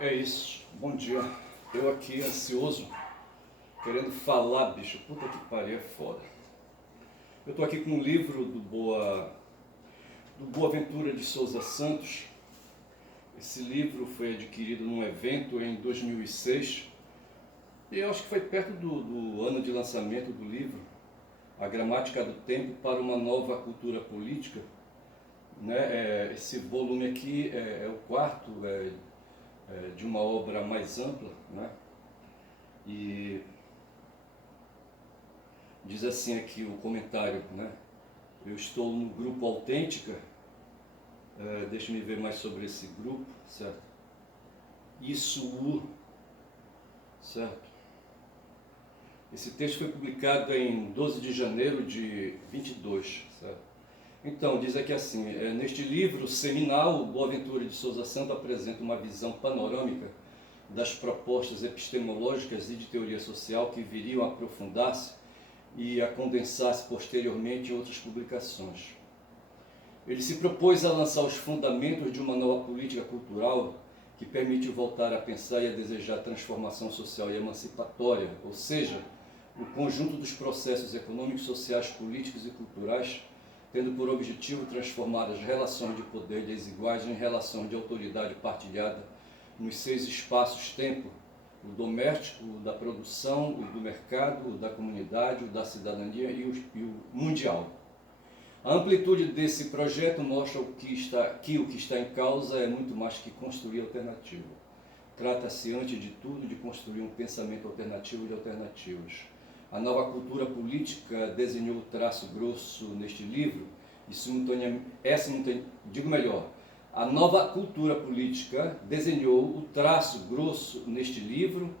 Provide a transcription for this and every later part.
É isso, bom dia. Eu aqui ansioso, querendo falar, bicho. Puta que pariu, é foda. Eu tô aqui com um livro do Boaventura de Souza Santos. Esse livro foi adquirido num evento em 2006 e eu acho que foi perto do ano de lançamento do livro, A Gramática do Tempo para uma Nova Cultura Política. Né? Esse volume aqui é o quarto de uma obra mais ampla, né? E diz assim aqui o comentário, né? Eu estou no grupo Autêntica, deixa-me ver mais sobre esse grupo, certo? Isso, certo? Esse texto foi publicado em 12 de janeiro de 22, certo? Então, diz aqui assim, neste livro seminal, o Boaventura de Souza Santos apresenta uma visão panorâmica das propostas epistemológicas e de teoria social que viriam a aprofundar-se e a condensar-se posteriormente em outras publicações. Ele se propôs a lançar os fundamentos de uma nova política cultural que permite voltar a pensar e a desejar transformação social e emancipatória, ou seja, o conjunto dos processos econômicos, sociais, políticos e culturais, tendo por objetivo transformar as relações de poder desiguais em relação de autoridade partilhada nos 6 espaços-tempo: o doméstico, o da produção, o do mercado, o da comunidade, o da cidadania e o mundial. A amplitude desse projeto mostra que o que está em causa é muito mais que construir alternativa. Trata-se, antes de tudo, de construir um pensamento alternativo de alternativas. A nova cultura política desenhou o traço grosso neste livro e a nova cultura política desenhou o traço grosso neste livro,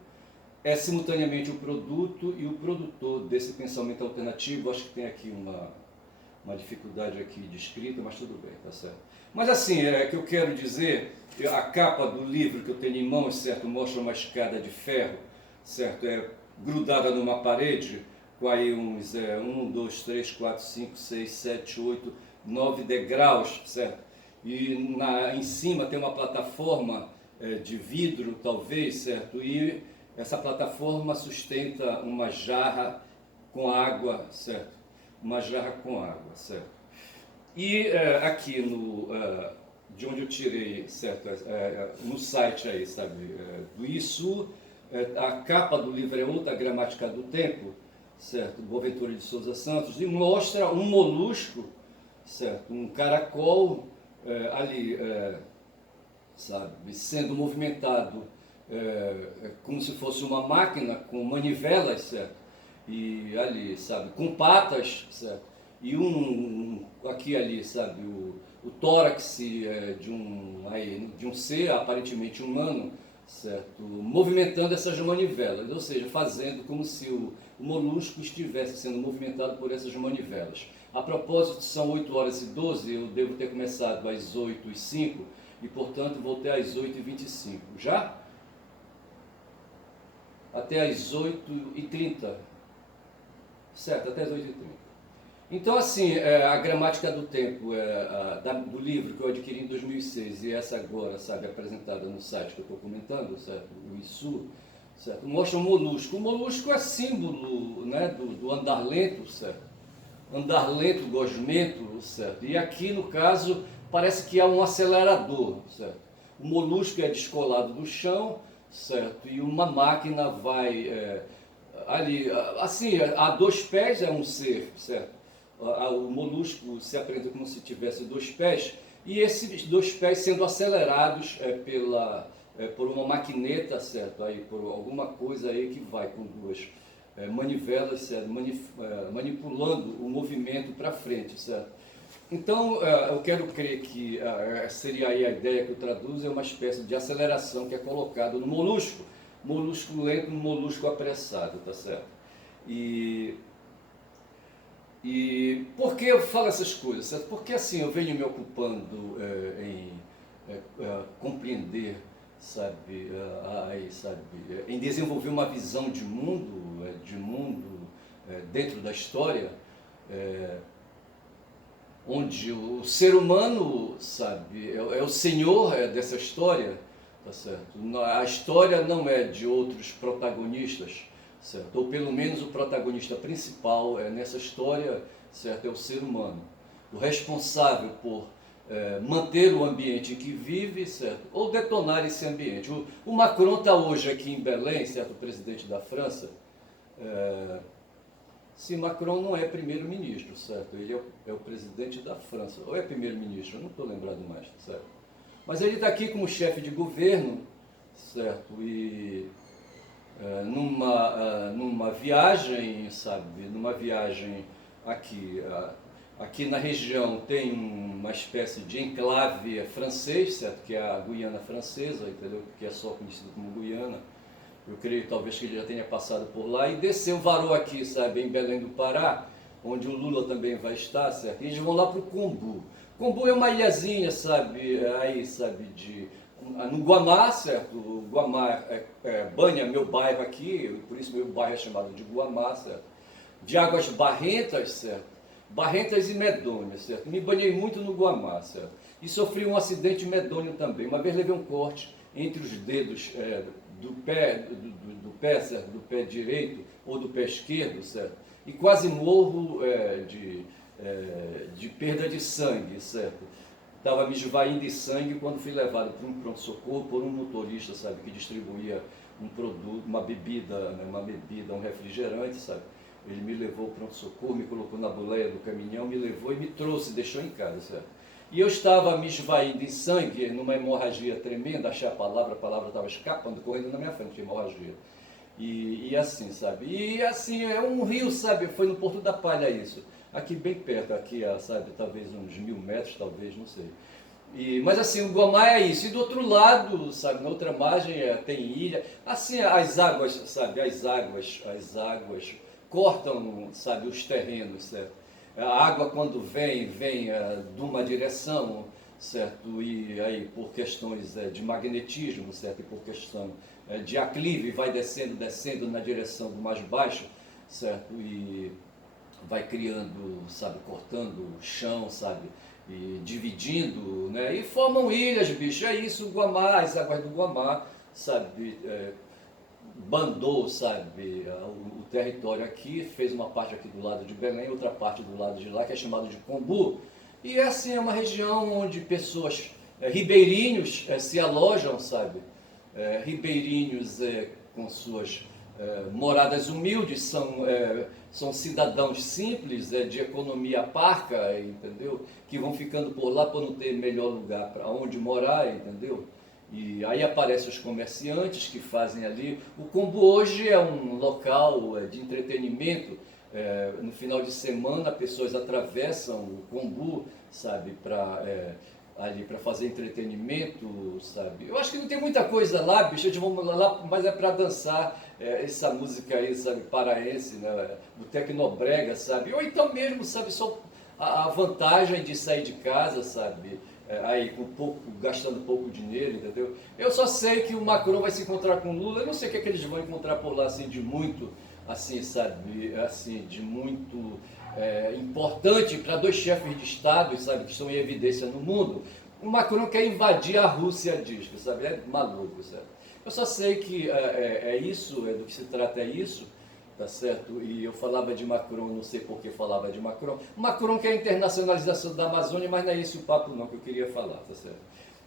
é simultaneamente o produto e o produtor desse pensamento alternativo. Acho que tem aqui uma dificuldade aqui de escrita, mas tudo bem, tá certo. Mas assim, que eu quero dizer, a capa do livro que eu tenho em mãos, certo, mostra uma escada de ferro, certo, grudada numa parede, com aí uns 1, 2, 3, 4, 5, 6, 7, 8, 9 degraus, certo? E em cima tem uma plataforma de vidro, talvez, certo? E essa plataforma sustenta uma jarra com água, certo? Uma jarra com água, certo? E aqui de onde eu tirei, certo? No site aí, sabe? Do ISU, a capa do livro é outra, A Gramática do Tempo, certo? Boaventura de Souza Santos, e mostra um molusco, certo? Um caracol ali, sabe? Sendo movimentado como se fosse uma máquina com manivelas, certo? E ali, sabe, com patas, certo? E aqui ali, sabe, o tórax de um ser aparentemente humano, certo? Movimentando essas manivelas, ou seja, fazendo como se o molusco estivesse sendo movimentado por essas manivelas. A propósito, são 8h12, eu devo ter começado às 8h05 e, portanto, voltei às 8h25. Já? Até às 8h30. Certo, até as 8h30. Então, assim, a gramática do tempo do livro que eu adquiri em 2006 e essa agora, sabe, apresentada no site que eu estou comentando, certo, o ISU, certo, mostra o molusco. O molusco é símbolo, né, do andar lento, certo? Andar lento, gosmento, certo? E aqui, no caso, parece que há um acelerador, certo? O molusco é descolado do chão, certo? E uma máquina vai ali, assim, a 2 pés é um ser, certo? O molusco se apresenta como se tivesse 2 pés, e esses 2 pés sendo acelerados por uma maquineta, certo? Aí, por alguma coisa aí que vai com 2 manivelas, certo? Manipulando o movimento para frente, certo? Então, eu quero crer que seria aí a ideia que eu traduzo, é uma espécie de aceleração que é colocada no molusco lento, no molusco apressado, tá certo? E por que eu falo essas coisas, certo? Porque assim, eu venho me ocupando em compreender, sabe, em desenvolver uma visão de mundo, dentro da história, onde o ser humano, sabe, é o senhor dessa história, tá certo? A história não é de outros protagonistas, certo? Ou pelo menos o protagonista principal nessa história, certo? É o ser humano, o responsável por manter o ambiente em que vive, certo? Ou detonar esse ambiente. O Macron está hoje aqui em Belém, certo? O presidente da França. Se Macron não é primeiro-ministro, certo? Ele é o presidente da França, ou é primeiro-ministro, eu não estou lembrado mais, certo? Mas ele está aqui como chefe de governo, certo? E numa viagem, sabe? Numa viagem aqui, aqui na região tem uma espécie de enclave francês, certo? Que é a Guiana Francesa, entendeu? Que é só conhecido como Guiana. Eu creio talvez que ele já tenha passado por lá e desceu, varou aqui, sabe, em Belém do Pará, onde o Lula também vai estar, certo? E eles vão lá para o Combu. Combu é uma ilhazinha, sabe, aí, sabe, no Guamá, certo? O Guamá banha meu bairro aqui, por isso meu bairro é chamado de Guamá, certo? De águas barrentas, certo? Barrentas e medonhas, certo? Me banhei muito no Guamá, certo? E sofri um acidente medonho também. Uma vez levei um corte entre os dedos do pé, certo? Do pé direito ou do pé esquerdo, certo? E quase morro de perda de sangue, certo? Estava me esvaindo de sangue quando fui levado para um pronto-socorro por um motorista, sabe, que distribuía um produto, uma bebida, né, um refrigerante, sabe? Ele me levou para o pronto-socorro, me colocou na boleia do caminhão, me levou e me trouxe, deixou em casa, certo? E eu estava me esvaindo em sangue, numa hemorragia tremenda, achei a palavra estava escapando, correndo na minha frente, hemorragia. E assim, sabe? E assim, é um rio, sabe? Foi no Porto da Palha isso. Aqui bem perto, aqui, sabe? Talvez uns 1000 metros, talvez, não sei. Mas assim, o Guamá é isso. E do outro lado, sabe? Na outra margem tem ilha. Assim, as águas, sabe? As águas cortam, sabe? Os terrenos, certo? A água quando vem de uma direção, certo? E aí por questões de magnetismo, certo? E por questão de aclive, vai descendo na direção do mais baixo, certo? E vai criando, sabe, cortando o chão, sabe? E dividindo, né? E formam ilhas, bicho, é isso, o Guamá, as águas do Guamá, sabe? Bandou, sabe, o território aqui, fez uma parte aqui do lado de Belém, outra parte do lado de lá, que é chamado de Combu. E assim, é uma região onde pessoas, ribeirinhos, se alojam, sabe? Ribeirinhos com suas moradas humildes, são cidadãos simples, de economia parca, entendeu? Que vão ficando por lá para não ter melhor lugar para onde morar, entendeu? E aí aparecem os comerciantes que fazem ali. O Combu hoje é um local de entretenimento. No final de semana, pessoas atravessam o Combu, sabe, ali para fazer entretenimento, sabe. Eu acho que não tem muita coisa lá, bicho, eles vão lá, mas é para dançar essa música aí, sabe, paraense, né, do Tecnobrega, sabe. Ou então mesmo, sabe, só a vantagem de sair de casa, sabe, aí com pouco, gastando pouco dinheiro, entendeu? Eu só sei que o Macron vai se encontrar com o Lula, eu não sei o que é que eles vão encontrar por lá, assim, de muito, assim, sabe, assim, de muito importante para dois chefes de Estado, sabe, que estão em evidência no mundo. O Macron quer invadir a Rússia, diz, sabe, é maluco, sabe? Eu só sei que isso, do que se trata é isso, tá certo? E eu falava de Macron, não sei por que falava de Macron. Macron quer a internacionalização da Amazônia, mas não é esse o papo não que eu queria falar, tá certo?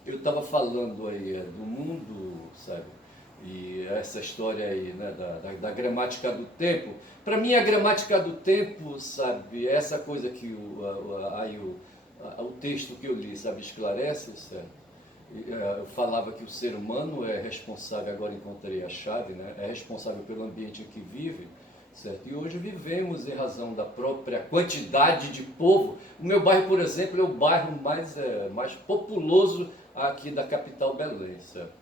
Eu estava falando aí do mundo, sabe? E essa história aí, né, da gramática do tempo. Para mim, a gramática do tempo, sabe, essa coisa que o texto que eu li, sabe, esclarece, certo? Eu falava que o ser humano é responsável, agora encontrei a chave, né? É responsável pelo ambiente em que vive, certo? E hoje vivemos em razão da própria quantidade de povo. O meu bairro, por exemplo, é o bairro mais populoso aqui da capital Belém, certo?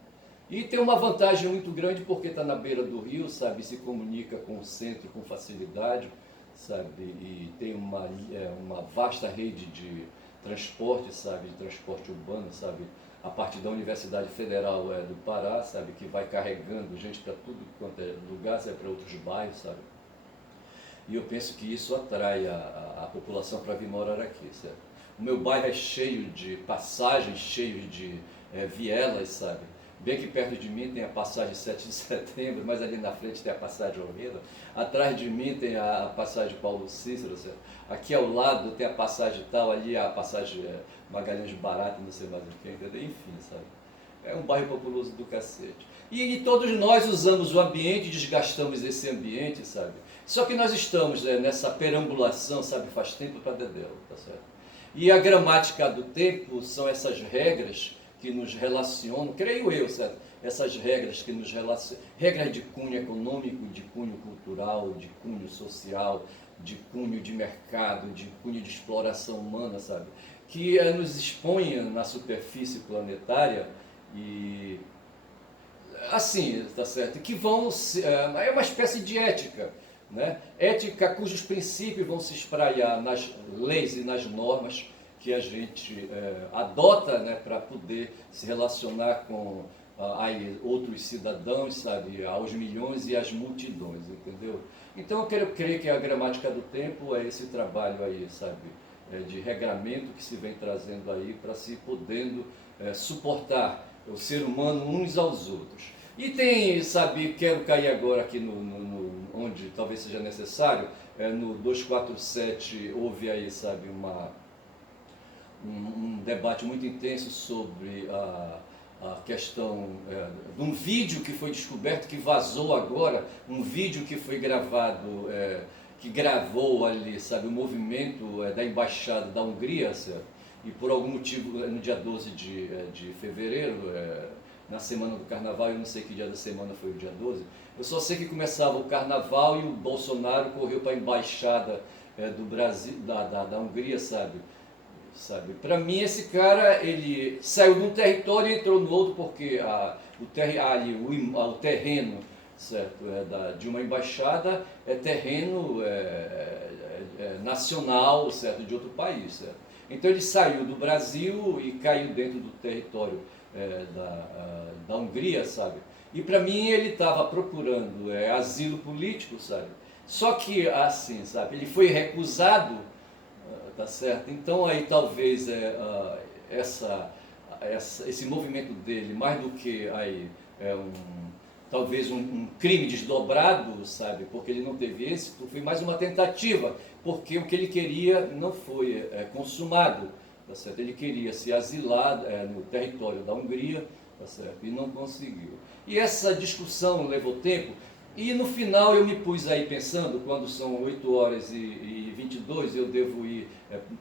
E tem uma vantagem muito grande porque está na beira do rio, sabe? Se comunica com o centro com facilidade, sabe? E tem uma vasta rede de transporte, sabe? De transporte urbano, sabe? A partir da Universidade Federal do Pará, sabe? Que vai carregando gente para tudo quanto é lugar, sabe? Para outros bairros, sabe? E eu penso que isso atrai a população para vir morar aqui, certo? O meu bairro é cheio de passagens, cheio de vielas, sabe? Bem aqui perto de mim tem a passagem 7 de setembro, mas ali na frente tem a passagem Almeida. Atrás de mim tem a passagem Paulo Cícero, certo? Aqui ao lado tem a passagem tal, ali a passagem Magalhães Barata, não sei mais o que, entendeu? Enfim, sabe? É um bairro populoso do cacete. E todos nós usamos o ambiente, desgastamos esse ambiente, sabe? Só que nós estamos nessa perambulação, sabe? Faz tempo para dedéu, tá certo? E a gramática do tempo são essas regras que nos relacionam, creio eu, certo? Essas regras que nos relacionam, regras de cunho econômico, de cunho cultural, de cunho social, de cunho de mercado, de cunho de exploração humana, sabe? Que nos expõem na superfície planetária e assim, tá certo? Que vão, é uma espécie de ética, né? Ética cujos princípios vão se espraiar nas leis e nas normas que a gente adota, né, para poder se relacionar com aí, outros cidadãos, sabe, aos milhões e às multidões, entendeu? Então eu quero crer que a gramática do tempo é esse trabalho aí, sabe, de regramento que se vem trazendo aí para se podendo suportar o ser humano uns aos outros. E tem, sabe, quero cair agora aqui onde talvez seja necessário, no 247 houve aí, sabe, um debate muito intenso sobre a questão de um vídeo que foi descoberto, que vazou agora, um vídeo que foi gravado, que gravou ali, sabe, o movimento da Embaixada da Hungria, certo? E por algum motivo, no dia 12 de fevereiro, na semana do Carnaval, eu não sei que dia da semana foi o dia 12, eu só sei que começava o Carnaval e o Bolsonaro correu para a Embaixada do Brasil, da Hungria, sabe? Para mim esse cara, ele saiu de um território e entrou no outro porque o terreno, certo, de uma embaixada é terreno nacional, certo, de outro país, certo? Então ele saiu do Brasil e caiu dentro do território da Hungria, sabe? E para mim ele estava procurando asilo político, sabe? Só que assim, sabe, ele foi recusado. Tá certo? Então aí talvez esse movimento dele, mais do que aí, talvez um crime desdobrado, sabe? Porque ele não teve êxito, foi mais uma tentativa, porque o que ele queria não foi consumado, tá certo? Ele queria se asilar no território da Hungria, tá certo? E não conseguiu. E essa discussão levou tempo. E no final eu me pus aí pensando, quando são 8 horas e 22, eu devo ir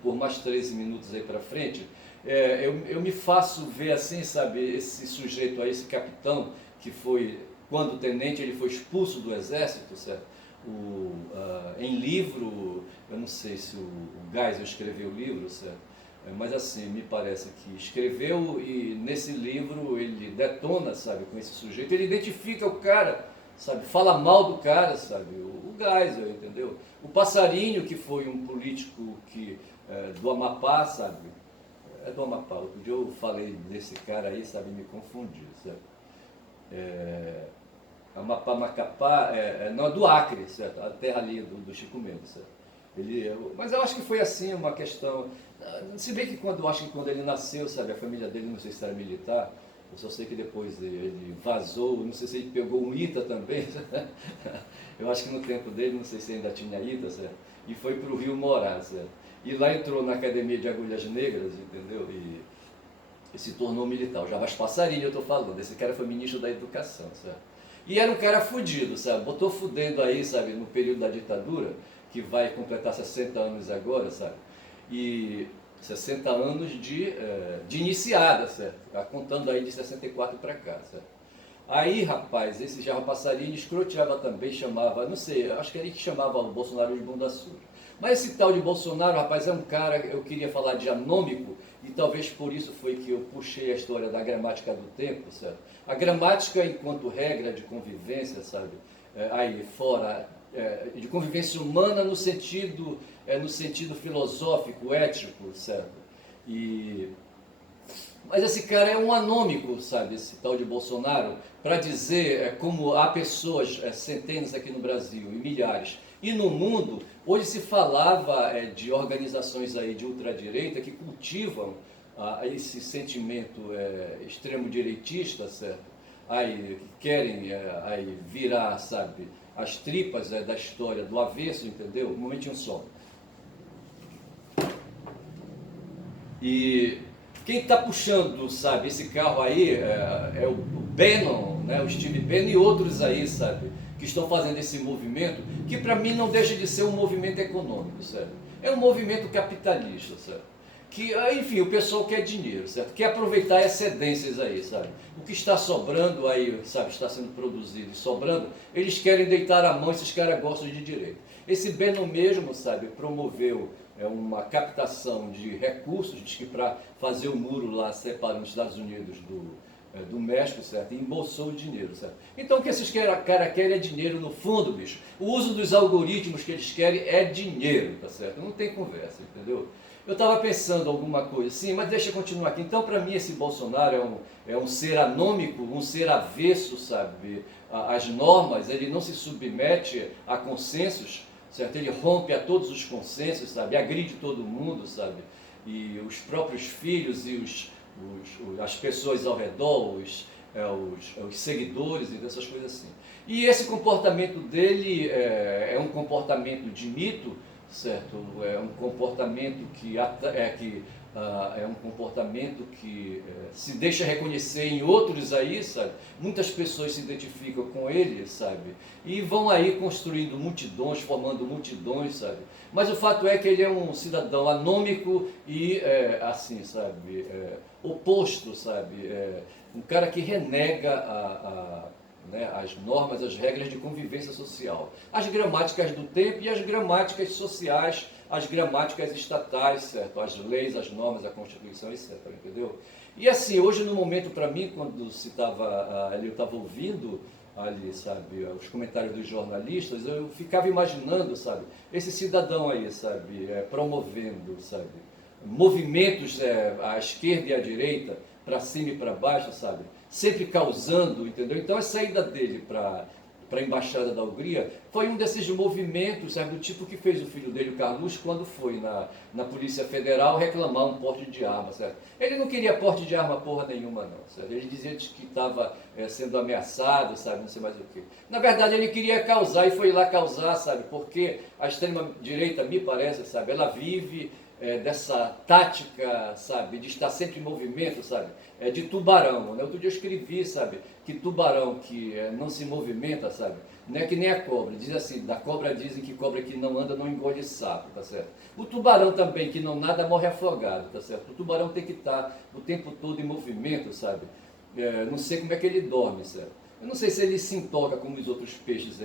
por mais 13 minutos aí para frente, eu me faço ver assim, sabe, esse sujeito aí, esse capitão, que foi, quando tenente, ele foi expulso do exército, certo? Em livro, eu não sei se o Geisel escreveu o livro, certo? Mas assim, me parece que escreveu e nesse livro ele detona, sabe, com esse sujeito, ele identifica o cara, sabe, fala mal do cara, sabe, o Geisel, entendeu? O Passarinho, que foi um político do Amapá, sabe, do Amapá, outro dia eu falei desse cara aí, sabe, me confundi, certo? Amapá, Macapá, não, é do Acre, certo? A terra ali do Chico Mendes, certo? Mas eu acho que foi assim uma questão, se bem que eu acho que quando ele nasceu, sabe, a família dele, não sei se era militar, eu só sei que depois ele vazou, não sei se ele pegou um ITA também, eu acho que no tempo dele, não sei se ainda tinha ITA, certo? E foi para o Rio morar, certo? E lá entrou na Academia de Agulhas Negras, entendeu? E se tornou militar. O Jabas Passarinho, eu estou falando, esse cara foi ministro da Educação, certo? E era um cara fudido, sabe? Botou fudendo aí, sabe, no período da ditadura, que vai completar 60 anos agora, sabe? E 60 anos de iniciada, certo? Contando aí de 64 para cá, certo? Aí, rapaz, esse Jarro Passarinho escroteava também, chamava, não sei, acho que era ele que chamava o Bolsonaro de bunda suja. Mas esse tal de Bolsonaro, rapaz, é um cara, eu queria falar de anômico, e talvez por isso foi que eu puxei a história da gramática do tempo, certo? A gramática enquanto regra de convivência, sabe? Aí fora, de convivência humana no sentido filosófico, ético, certo? Mas esse cara é um anômico, sabe, esse tal de Bolsonaro, para dizer como há pessoas, centenas aqui no Brasil e milhares, e no mundo, hoje se falava de organizações aí de ultradireita que cultivam esse sentimento extremo-direitista, certo? aí, que querem aí virar, sabe, as tripas da história do avesso, entendeu? Um momentinho só. E quem está puxando, sabe, esse carro aí é o Bannon, né, o Steve Bannon e outros aí, sabe, que estão fazendo esse movimento, que para mim não deixa de ser um movimento econômico, certo? É um movimento capitalista, certo? Que, enfim, o pessoal quer dinheiro, certo? Quer aproveitar excedências aí, sabe? O que está sobrando aí, sabe, está sendo produzido e sobrando, eles querem deitar a mão, esses caras gostam de direito. Esse Bannon mesmo, sabe, promoveu uma captação de recursos, diz que para fazer o muro lá separando os Estados Unidos do México, certo? E embolsou o dinheiro, certo? Então o que esses caras querem é dinheiro no fundo, bicho. O uso dos algoritmos que eles querem é dinheiro, tá certo? Não tem conversa, entendeu? Eu estava pensando alguma coisa assim, mas deixa eu continuar aqui. Então, para mim, esse Bolsonaro é um ser anômico, um ser avesso, sabe, às normas, ele não se submete a consensos, certo? Ele rompe a todos os consensos, sabe, agride todo mundo, sabe, e os próprios filhos e as pessoas ao redor, os seguidores e dessas coisas assim. E esse comportamento dele é um comportamento de mito, certo? É um comportamento que se deixa reconhecer em outros aí, sabe? Muitas pessoas se identificam com ele, sabe? E vão aí construindo multidões, formando multidões, sabe? Mas o fato é que ele é um cidadão anômico e, assim, sabe? Oposto, sabe? Um cara que renega né, as normas, as regras de convivência social, as gramáticas do tempo e as gramáticas sociais, as gramáticas estatais, certo? As leis, as normas, a Constituição, etc. Entendeu? E assim, hoje no momento para mim, quando eu estava ouvindo ali, sabe, os comentários dos jornalistas, eu ficava imaginando, sabe, esse cidadão aí, sabe, promovendo, sabe, movimentos à esquerda e à direita, para cima e para baixo, sabe, sempre causando, entendeu? Então a saída dele para a Embaixada da Hungria foi um desses movimentos, sabe, do tipo que fez o filho dele, o Carluxo, quando foi na Polícia Federal reclamar um porte de arma, certo? Ele não queria porte de arma porra nenhuma não, certo? Ele dizia que estava sendo ameaçado, sabe, não sei mais o que. Na verdade ele queria causar e foi lá causar, sabe, porque a extrema-direita, me parece, sabe, ela vive dessa tática, sabe, de estar sempre em movimento, sabe, de tubarão, né? Outro dia eu escrevi, sabe, que tubarão que não se movimenta, sabe, não é que nem a cobra, diz assim, da cobra dizem que cobra que não anda não engole sapo, tá certo? O tubarão também que não nada morre afogado, tá certo? O tubarão tem que estar o tempo todo em movimento, sabe, não sei como é que ele dorme, certo? Eu não sei se ele se intoca como os outros peixes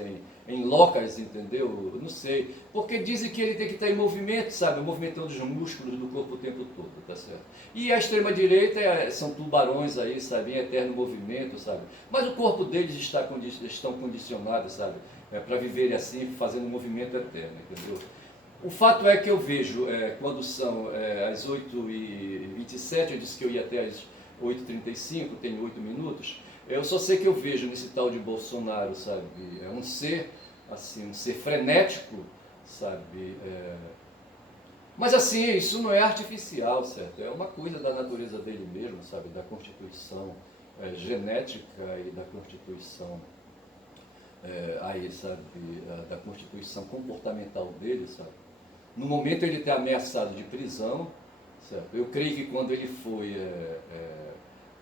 em locas, entendeu? Eu não sei. Porque dizem que ele tem que estar em movimento, sabe? Movimentando os músculos do corpo o tempo todo, tá certo? E a extrema-direita são tubarões aí, sabe? Em eterno movimento, sabe? Mas o corpo deles estão condicionados, sabe? Para viverem assim, fazendo um movimento eterno, entendeu? O fato é que eu vejo, quando são às 8h27, eu disse que eu ia até às 8h35, tenho 8 minutos, eu só sei que eu vejo nesse tal de Bolsonaro, sabe, um ser, assim, um ser frenético, sabe, mas assim, isso não é artificial, certo, é uma coisa da natureza dele mesmo, sabe, da constituição genética e da constituição, aí, sabe, da constituição comportamental dele, sabe. No momento ele está ameaçado de prisão, certo, eu creio que quando ele foi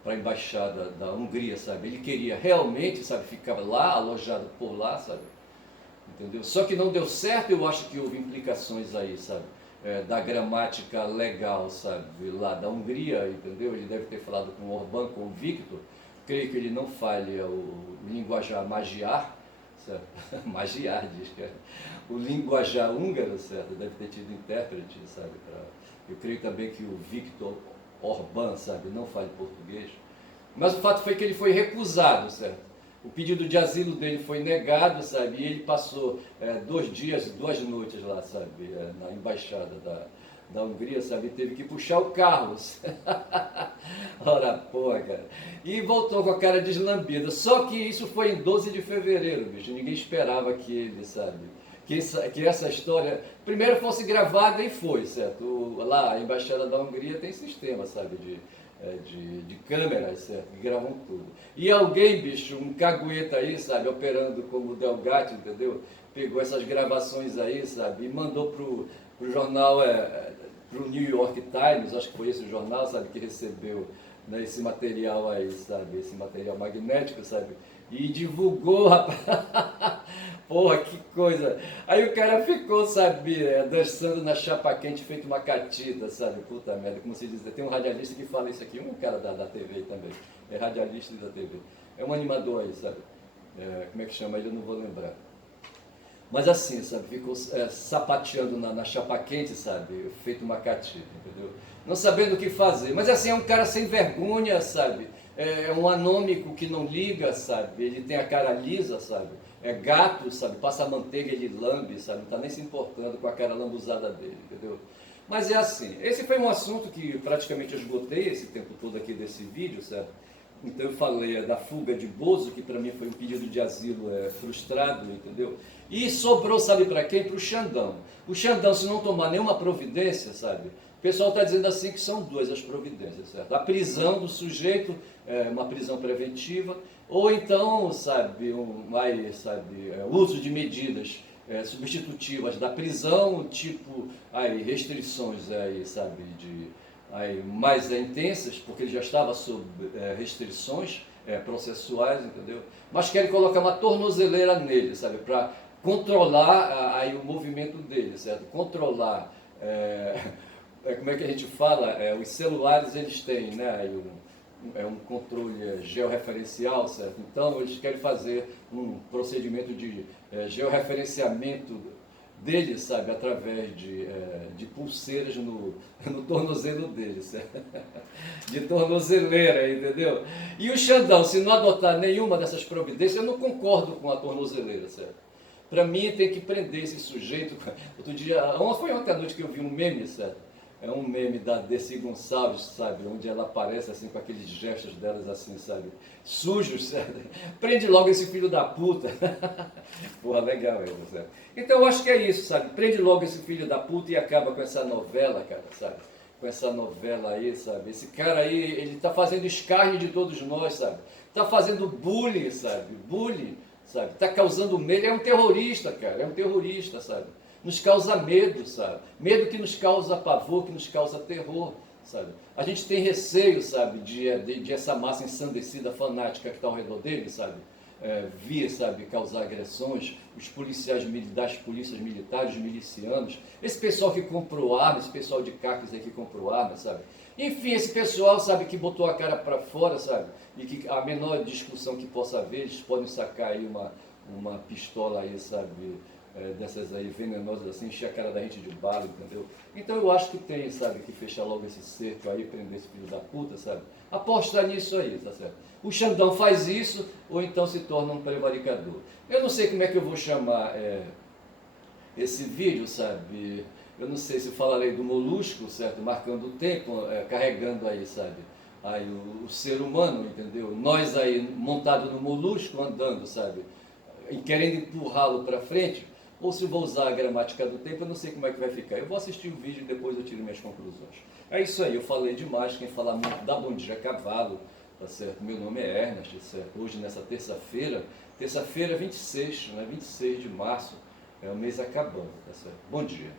para a Embaixada da Hungria, sabe? Ele queria realmente, sabe, ficar lá, alojado por lá, sabe? Entendeu? Só que não deu certo, eu acho que houve implicações aí, sabe? Da gramática legal, sabe? Lá da Hungria, entendeu? Ele deve ter falado com o Orbán, com o Viktor, creio que ele não falha o linguajar magiar, certo? Magiar, diz que é. O linguajar húngaro, certo? Deve ter tido intérprete, sabe? Eu creio também que o Viktor Orbán, sabe, não fale português, mas o fato foi que ele foi recusado, certo? O pedido de asilo dele foi negado, sabe, e ele passou 2 dias, 2 noites lá, sabe, na embaixada da Hungria, sabe, e teve que puxar o carro. Ora, porra, cara. E voltou com a cara deslambida, só que isso foi em 12 de fevereiro, bicho, ninguém esperava que ele, sabe, que essa história primeiro fosse gravada e foi, certo? Lá a Embaixada da Hungria tem sistema, sabe, de câmeras, certo? Que gravam tudo. E alguém, bicho, um cagueta aí, sabe, operando como Delgatti, entendeu? Pegou essas gravações aí, sabe, e mandou pro jornal, pro New York Times, acho que foi esse o jornal, sabe, que recebeu, né, esse material aí, sabe, esse material magnético, sabe, e divulgou, rapaz. Porra, que coisa. Aí o cara ficou, sabe, dançando na chapa quente, feito uma catita, sabe? Puta merda, como se diz. Tem um radialista que fala isso aqui, um cara da TV também. É radialista da TV. É um animador aí, sabe? Como é que chama ele? Eu não vou lembrar. Mas assim, sabe? Ficou sapateando na chapa quente, sabe? Feito uma catita, entendeu? Não sabendo o que fazer. Mas assim, é um cara sem vergonha, sabe? É um anômico que não liga, sabe? Ele tem a cara lisa, sabe? É gato, sabe? Passa manteiga, ele lambe, sabe? Não está nem se importando com a cara lambuzada dele, entendeu? Mas é assim. Esse foi um assunto que praticamente eu esgotei esse tempo todo aqui desse vídeo, certo? Então eu falei da fuga de Bozo, que para mim foi um pedido de asilo frustrado, entendeu? E sobrou, sabe para quem? Para o Xandão. O Xandão, se não tomar nenhuma providência, sabe? O pessoal está dizendo assim que são duas as providências, certo? A prisão do sujeito, uma prisão preventiva, ou então, sabe, o uso de medidas substitutivas da prisão, tipo aí, restrições aí, sabe, aí, mais intensas, porque ele já estava sob restrições processuais, entendeu? Mas querem colocar uma tornozeleira nele, sabe, para controlar aí o movimento dele, certo? Controlar, como é que a gente fala, os celulares eles têm, né, aí um controle georreferencial, certo? Então eles querem fazer um procedimento de georreferenciamento dele, sabe, através de pulseiras no tornozelo dele, certo? De tornozeleira, entendeu? E o Xandão, se não adotar nenhuma dessas providências, eu não concordo com a tornozeleira, certo? Para mim tem que prender esse sujeito. Outro dia, foi ontem à noite que eu vi um meme, certo? É um meme da Desi Gonçalves, sabe? Onde ela aparece assim com aqueles gestos delas assim, sabe? Sujos, certo? Prende logo esse filho da puta. Porra, legal ele, certo? Então eu acho que é isso, sabe? Prende logo esse filho da puta e acaba com essa novela, cara, sabe? Com essa novela aí, sabe? Esse cara aí, ele tá fazendo escárnio de todos nós, sabe? Tá fazendo bullying, sabe? Bullying, sabe? Tá causando medo. É um terrorista, cara. É um terrorista, sabe? Nos causa medo, sabe? Medo que nos causa pavor, que nos causa terror, sabe? A gente tem receio, sabe, de essa massa ensandecida, fanática que está ao redor dele, sabe? Vir, sabe, causar agressões, os policiais militares, polícias militares, os milicianos, esse pessoal que comprou armas, esse pessoal de CACs aí que comprou armas, sabe? Enfim, esse pessoal, sabe, que botou a cara para fora, sabe? E que a menor discussão que possa haver, eles podem sacar aí uma pistola aí, sabe? Dessas aí venenosas assim, encher a cara da gente de bala, entendeu? Então eu acho que tem, sabe, que fechar logo esse cerco aí, prender esse filho da puta, sabe? Apostar nisso aí, tá certo? O Xandão faz isso, ou então se torna um prevaricador. Eu não sei como é que eu vou chamar esse vídeo, sabe? Eu não sei se eu falarei do molusco, certo? Marcando o tempo, carregando aí, sabe? Aí o ser humano, entendeu? Nós aí, montado no molusco, andando, sabe? E querendo empurrá-lo para frente, ou se vou usar a gramática do tempo, eu não sei como é que vai ficar. Eu vou assistir o vídeo e depois eu tiro minhas conclusões. É isso aí, eu falei demais. Quem falar muito dá bom dia cavalo, tá certo? Meu nome é Ernest, certo? Hoje nessa terça-feira 26, né? 26 de março, é o mês acabando, tá certo? Bom dia.